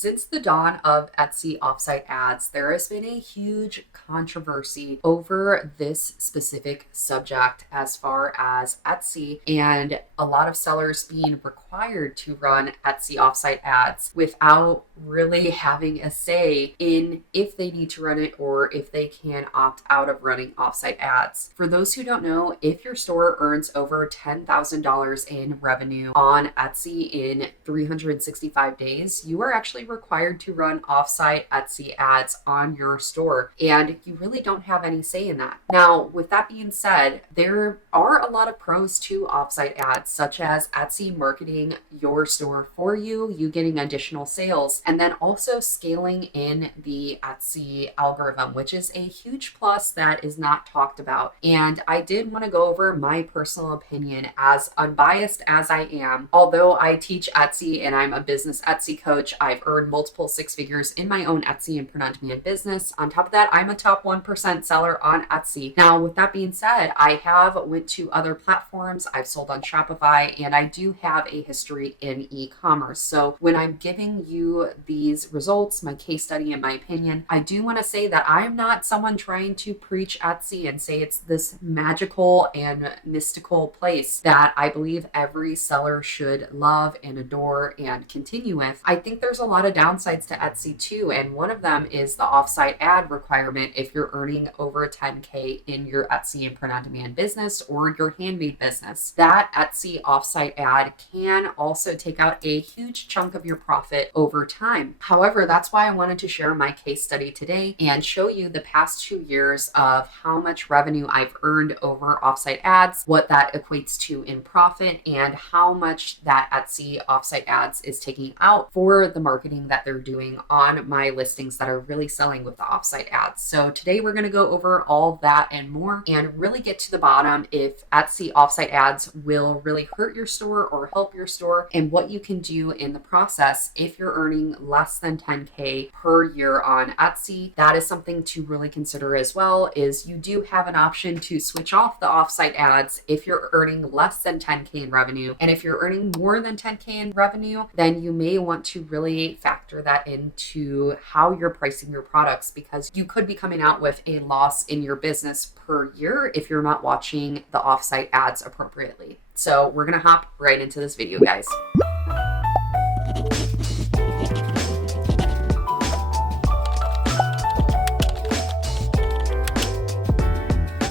Since the dawn of Etsy Offsite Ads, there has been a huge controversy over this specific subject as far as Etsy and a lot of sellers being required to run Etsy Offsite Ads without really having a say in if they need to run it or if they can opt out of running offsite ads. For those who don't know, if your store earns over $10,000 in revenue on Etsy in 365 days, you are actually required to run offsite Etsy ads on your store, and you really don't have any say in that. Now, with that being said, there are a lot of pros to offsite ads, such as Etsy marketing your store for you, you getting additional sales, and then also scaling in the Etsy algorithm, which is a huge plus that is not talked about. And I did want to go over my personal opinion, as unbiased as I am. Although I teach Etsy and I'm a business Etsy coach, I've earned multiple six figures in my own Etsy and print-on-demand business. On top of that, I'm a top 1% seller on Etsy. Now, with that being said, I have went to other platforms. I've sold on Shopify, and I do have a history in e-commerce. So when I'm giving you these results, my case study and my opinion, I do want to say that I'm not someone trying to preach Etsy and say it's this magical and mystical place that I believe every seller should love and adore and continue with. I think there's a lot of downsides to Etsy too, and one of them is the offsite ad requirement if you're earning over 10K in your Etsy and print-on-demand business or your handmade business. That Etsy offsite ad can also take out a huge chunk of your profit over time. However, that's why I wanted to share my case study today and show you the past 2 years of how much revenue I've earned over offsite ads, what that equates to in profit, and how much that Etsy offsite ads is taking out for the marketing that they're doing on my listings that are really selling with the offsite ads. So today we're going to go over all that and more and really get to the bottom if Etsy offsite ads will really hurt your store or help your store, and what you can do in the process if you're earning less than 10K per year on Etsy. That is something to really consider as well, is you do have an option to switch off the offsite ads if you're earning less than 10K in revenue. And if you're earning more than 10K in revenue, then you may want to really factor that into how you're pricing your products, because you could be coming out with a loss in your business per year if you're not watching the offsite ads appropriately. So we're going to hop right into this video, guys.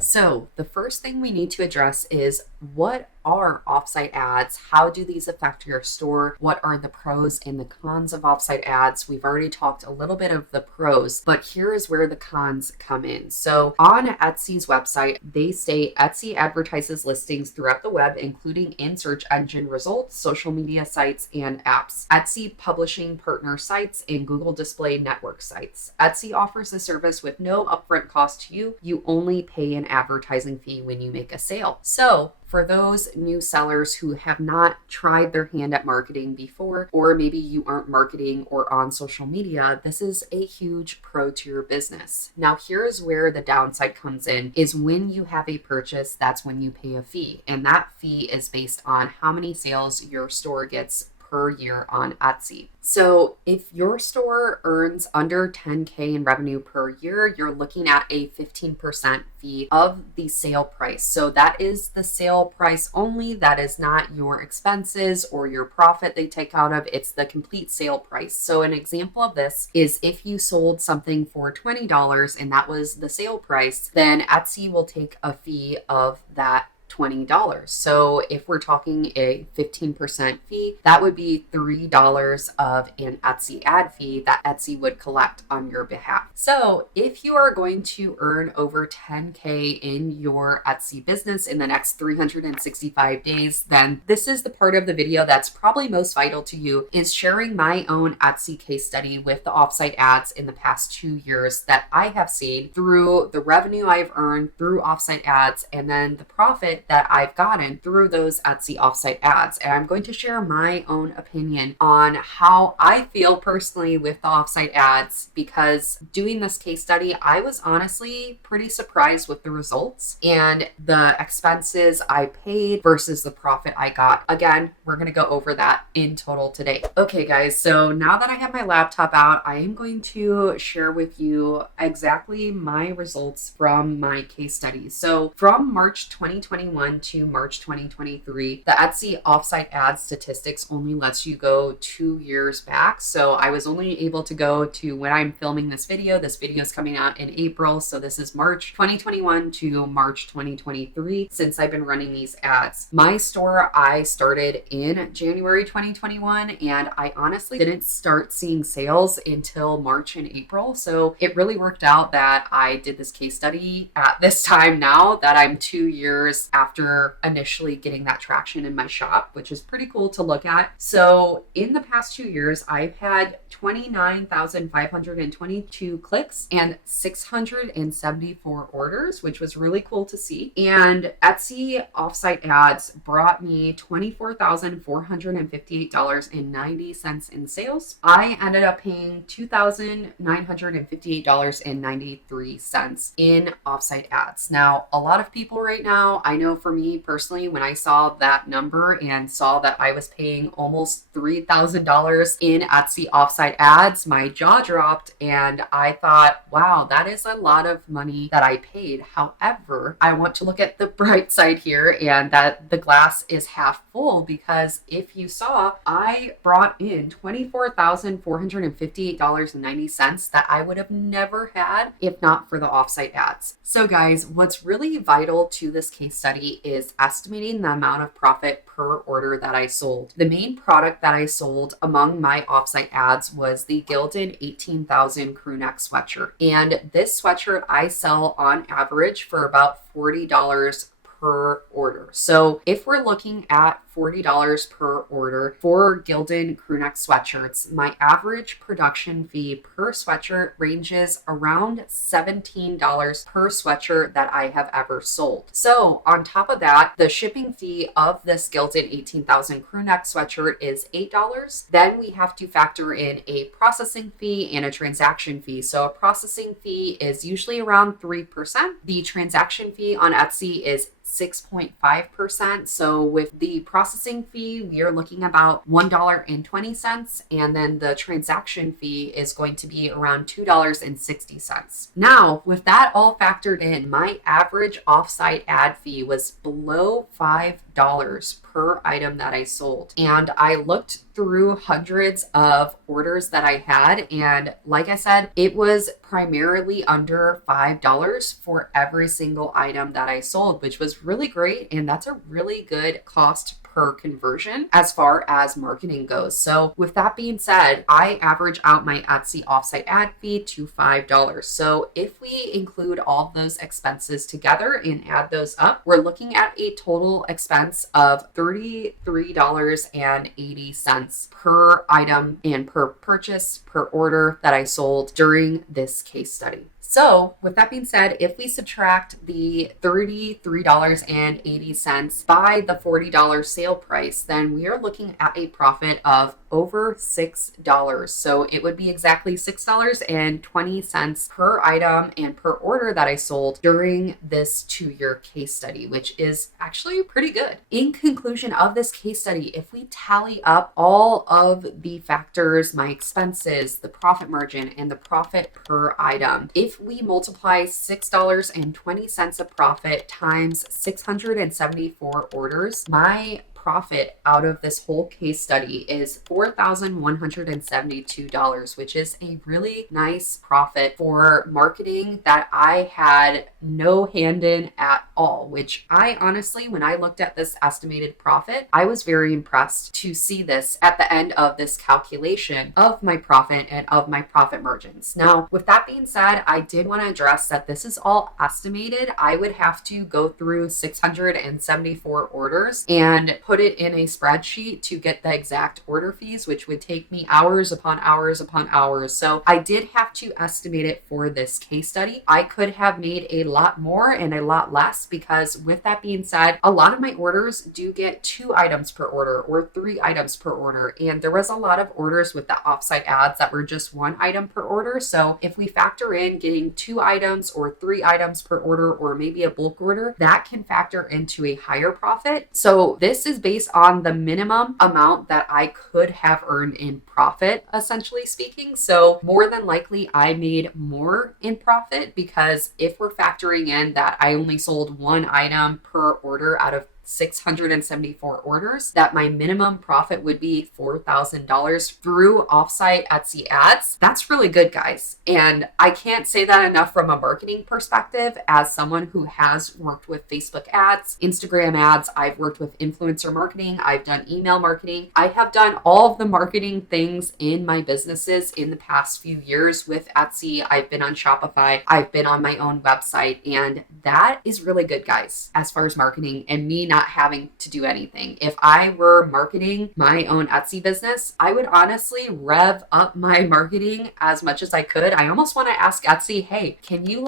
So the first thing we need to address is, what are offsite ads? How do these affect your store? What are the pros and the cons of offsite ads? We've already talked a little bit of the pros, but here is where the cons come in. So on Etsy's website, they say Etsy advertises listings throughout the web, including in search engine results, social media sites, and apps. Etsy publishing partner sites and Google Display Network sites. Etsy offers the service with no upfront cost to you. You only pay an advertising fee when you make a sale. So for those new sellers who have not tried their hand at marketing before, or maybe you aren't marketing or on social media, this is a huge pro to your business. Now, here's where the downside comes in, is when you have a purchase, that's when you pay a fee. And that fee is based on how many sales your store gets per year on Etsy. So if your store earns under 10K in revenue per year, you're looking at a 15% fee of the sale price. So that is the sale price only. That is not your expenses or your profit they take out of. It's the complete sale price. So an example of this is if you sold something for $20 and that was the sale price, then Etsy will take a fee of that $20. So if we're talking a 15% fee, that would be $3 of an Etsy ad fee that Etsy would collect on your behalf. So if you are going to earn over 10K in your Etsy business in the next 365 days, then this is the part of the video that's probably most vital to you, is sharing my own Etsy case study with the offsite ads in the past 2 years that I have seen through the revenue I've earned through offsite ads, and then the profit profit that I've gotten through those Etsy offsite ads. And I'm going to share my own opinion on how I feel personally with the offsite ads, because doing this case study, I was honestly pretty surprised with the results and the expenses I paid versus the profit I got. Again, we're going to go over that in total today. Okay, guys, so now that I have my laptop out, I am going to share with you exactly my results from my case study. So from March 2021 to March 2023, the Etsy offsite ad statistics only lets you go 2 years back. So I was only able to go to when I'm filming this video. This video is coming out in April. So this is March 2021 to March 2023 since I've been running these ads. My store, I started in January 2021, and I honestly didn't start seeing sales until March and April. So it really worked out that I did this case study at this time now that I'm 2 years after initially getting that traction in my shop, which is pretty cool to look at. So in the past 2 years, I've had 29,522 clicks and 674 orders, which was really cool to see. And Etsy offsite ads brought me $24,458.90 in sales. I ended up paying $2,958.93 in offsite ads. Now, a lot of people right now, I know for me personally, when I saw that number and saw that I was paying almost $3,000 in Etsy offsite ads, my jaw dropped and I thought, wow, that is a lot of money that I paid. However, I want to look at the bright side here and that the glass is half full, because if you saw, I brought in $24,458.90 that I would have never had if not for the offsite ads. So guys, what's really vital to this case study is estimating the amount of profit per order that I sold. The main product that I sold among my offsite ads was the Gildan 18,000 crew neck sweatshirt. And this sweatshirt I sell on average for about $40 per order. So if we're looking at $40 per order for Gildan crew neck sweatshirts, my average production fee per sweatshirt ranges around $17 per sweatshirt that I have ever sold. So on top of that, the shipping fee of this Gildan 18,000 crew neck sweatshirt is $8. Then we have to factor in a processing fee and a transaction fee. So a processing fee is usually around 3%. The transaction fee on Etsy is 6.5%. So with the processing fee, we are looking about $1.20. And then the transaction fee is going to be around $2.60. Now, with that all factored in, my average offsite ad fee was below $5 per item that I sold. And I looked through hundreds of orders that I had. And like I said, it was primarily under $5 for every single item that I sold, which was really great. And that's a really good cost per conversion as far as marketing goes. So with that being said, I average out my Etsy offsite ad fee to $5. So if we include all those expenses together and add those up, we're looking at a total expense of $33.80 per item and per purchase, per order that I sold during this case study. So with that being said, if we subtract the $33.80 by the $40 sale price, then we are looking at a profit of over $6. So it would be exactly $6.20 per item and per order that I sold during this 2-year case study, which is actually pretty good. In conclusion of this case study, if we tally up all of the factors, my expenses, the profit margin, and the profit per item, if we multiply $6.20 of profit times 674 orders, my profit out of this whole case study is $4,172, which is a really nice profit for marketing that I had no hand in at all, which I honestly, when I looked at this estimated profit, I was very impressed to see this at the end of this calculation of my profit and of my profit margins. Now, with that being said, I did want to address that this is all estimated. I would have to go through 674 orders and put put it in a spreadsheet to get the exact order fees, which would take me hours upon hours upon hours. So I did have to estimate it for this case study. I could have made a lot more and a lot less, because with that being said, a lot of my orders do get 2 items per order or 3 items per order. And there was a lot of orders with the offsite ads that were just 1 item per order. So if we factor in getting 2 items or 3 items per order, or maybe a bulk order, that can factor into a higher profit. So this is based on the minimum amount that I could have earned in profit, essentially speaking. So more than likely I made more in profit, because if we're factoring in that I only sold 1 item per order out of 674 orders, that my minimum profit would be $4,000 through offsite Etsy ads. That's really good, guys. And I can't say that enough from a marketing perspective. As someone who has worked with Facebook ads, Instagram ads, I've worked with influencer marketing, I've done email marketing. I have done all of the marketing things in my businesses in the past few years with Etsy. I've been on Shopify, I've been on my own website, and that is really good, guys, as far as marketing and me not having to do anything. If I were marketing my own Etsy business, I would honestly rev up my marketing as much as I could. I almost want to ask Etsy, hey, can you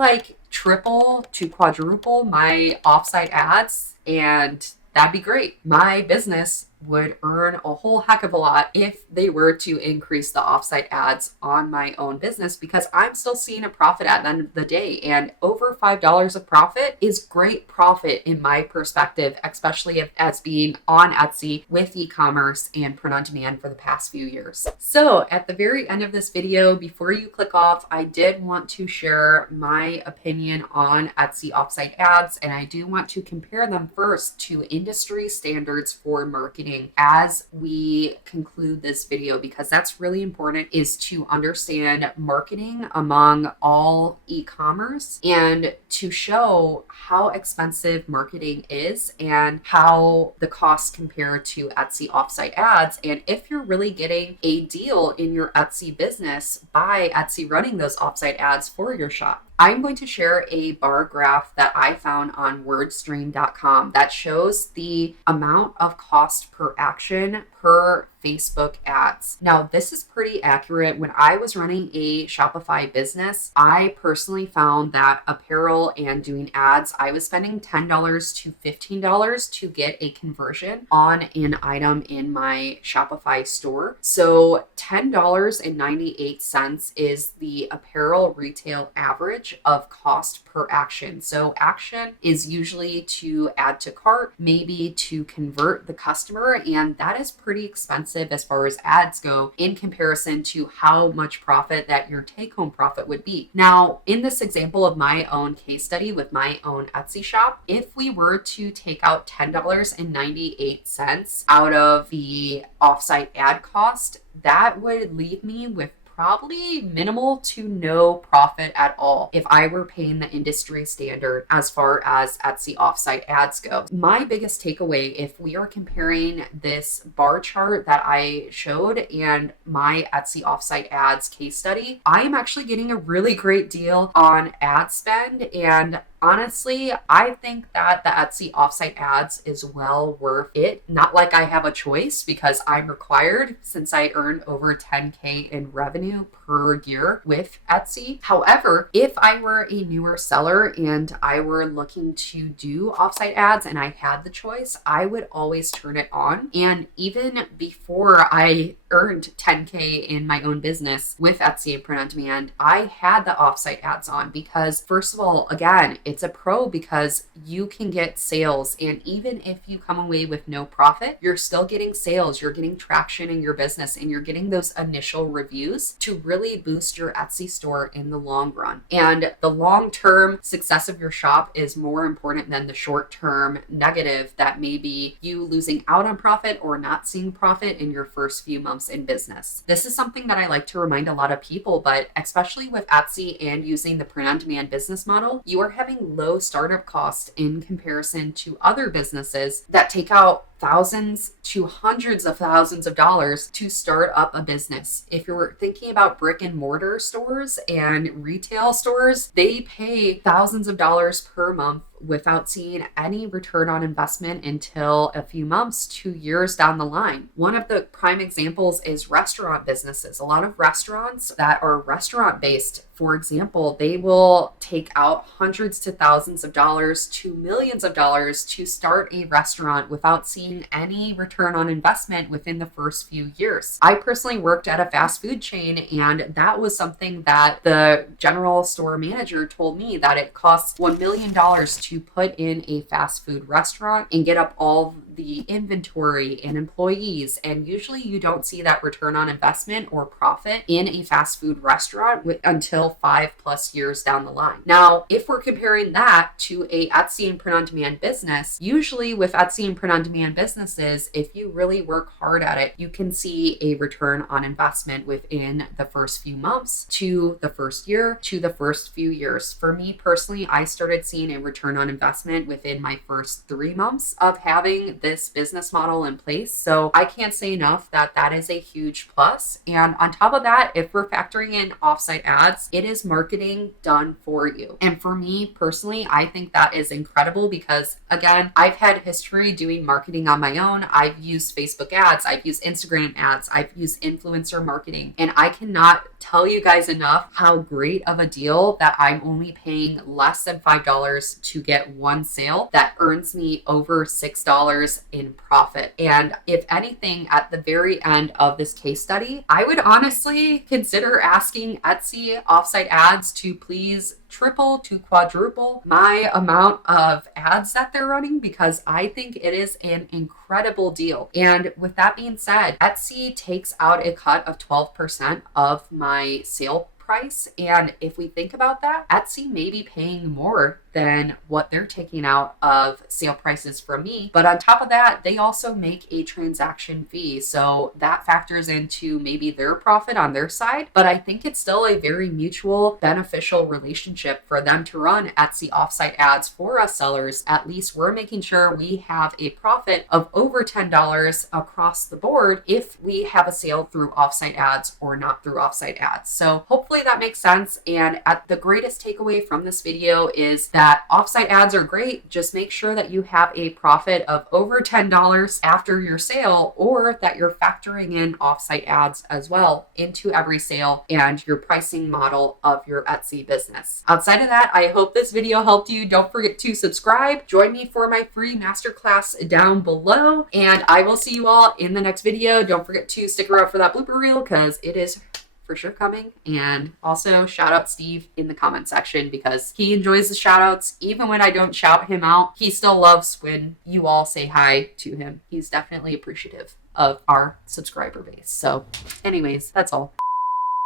triple to quadruple my offsite ads? And that'd be great. My business would earn a whole heck of a lot if they were to increase the offsite ads on my own business, because I'm still seeing a profit at the end of the day. And over $5 of profit is great profit in my perspective, especially as being on Etsy with e-commerce and print on demand for the past few years. So at the very end of this video, before you click off, I did want to share my opinion on Etsy offsite ads, and I do want to compare them first to industry standards for marketing as we conclude this video, because that's really important, is to understand marketing among all e-commerce and to show how expensive marketing is and how the costs compare to Etsy offsite ads. And if you're really getting a deal in your Etsy business by Etsy running those offsite ads for your shop. I'm going to share a bar graph that I found on wordstream.com that shows the amount of cost per action per Facebook ads. Now, this is pretty accurate. When I was running a Shopify business, I personally found that apparel and doing ads, I was spending $10 to $15 to get a conversion on an item in my Shopify store. So $10.98 is the apparel retail average of cost per action. So action is usually to add to cart, maybe to convert the customer, and that is pretty expensive as far as ads go in comparison to how much profit that your take-home profit would be. Now, in this example of my own case study with my own Etsy shop, if we were to take out $10.98 out of the offsite ad cost, that would leave me with probably minimal to no profit at all if I were paying the industry standard as far as Etsy offsite ads go. My biggest takeaway, if we are comparing this bar chart that I showed and my Etsy offsite ads case study, I am actually getting a really great deal on ad spend. And honestly, I think that the Etsy offsite ads is well worth it. Not like I have a choice, because I'm required since I earn over 10K in revenue per year with Etsy. However, if I were a newer seller and I were looking to do offsite ads and I had the choice, I would always turn it on. And even before I earned 10K in my own business with Etsy and print on demand, I had the offsite ads on because, first of all, again, it's a pro because you can get sales. And even if you come away with no profit, you're still getting sales, you're getting traction in your business, and you're getting those initial reviews to really boost your Etsy store in the long run. And the long-term success of your shop is more important than the short-term negative that may be you losing out on profit or not seeing profit in your first few months in business. This is something that I like to remind a lot of people, but especially with Etsy and using the print-on-demand business model, you are having low startup costs in comparison to other businesses that take out thousands to hundreds of thousands of dollars to start up a business. If you're thinking about brick and mortar stores and retail stores, they pay thousands of dollars per month without seeing any return on investment until a few months, 2 years down the line. One of the prime examples is restaurant businesses. A lot of restaurants that are restaurant based, for example, they will take out hundreds to thousands of dollars to millions of dollars to start a restaurant without seeing any return on investment within the first few years. I personally worked at a fast food chain, and that was something that the general store manager told me that it costs $1 million to put in a fast food restaurant and get up all the inventory and employees. And usually you don't see that return on investment or profit in a fast food restaurant until 5+ years down the line. Now, if we're comparing that to a Etsy and print on demand business, usually with Etsy and print on demand businesses, if you really work hard at it, you can see a return on investment within the first few months to the first year to the first few years. For me personally, I started seeing a return on investment within my first 3 months of having this business model in place. So I can't say enough that that is a huge plus. And on top of that, if we're factoring in offsite ads, it is marketing done for you. And for me personally, I think that is incredible because, again, I've had history doing marketing on my own. I've used Facebook ads, I've used Instagram ads, I've used influencer marketing, and I cannot tell you guys enough how great of a deal that I'm only paying less than $5 to get one sale that earns me over $6 in profit. And if anything, at the very end of this case study, I would honestly consider asking Etsy Offsite Ads to please triple to quadruple my amount of ads that they're running, because I think it is an incredible deal. And with that being said, Etsy takes out a cut of 12% of my sale price. And if we think about that, Etsy may be paying more than what they're taking out of sale prices from me. But on top of that, they also make a transaction fee. So that factors into maybe their profit on their side. But I think it's still a very mutual beneficial relationship for them to run Etsy Offsite Ads for us sellers. At least we're making sure we have a profit of over $10 across the board if we have a sale through Offsite Ads or not through Offsite Ads. So hopefully that makes sense. And at the greatest takeaway from this video is that offsite ads are great. Just make sure that you have a profit of over $10 after your sale, or that you're factoring in offsite ads as well into every sale and your pricing model of your Etsy business. Outside of that, I hope this video helped you. Don't forget to subscribe. Join me for my free masterclass down below, and I will see you all in the next video. Don't forget to stick around for that blooper reel because it is for sure coming. And also shout out Steve in the comment section because he enjoys the shout outs. Even when I don't shout him out, he still loves when you all say hi to him. He's definitely appreciative of our subscriber base. So anyways, that's all.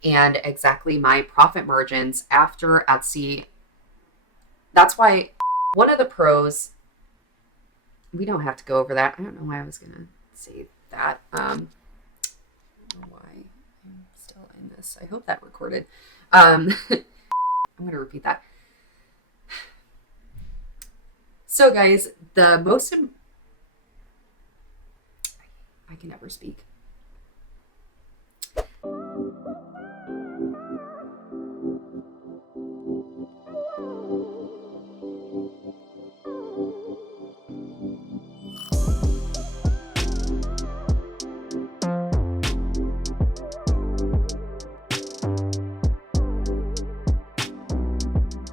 And exactly my profit margins after Etsy. That's why one of the pros, we don't have to go over that. I don't know why I was gonna say that. I don't know why I'm still in this. I hope that recorded. I'm gonna repeat that. So guys, I can never speak.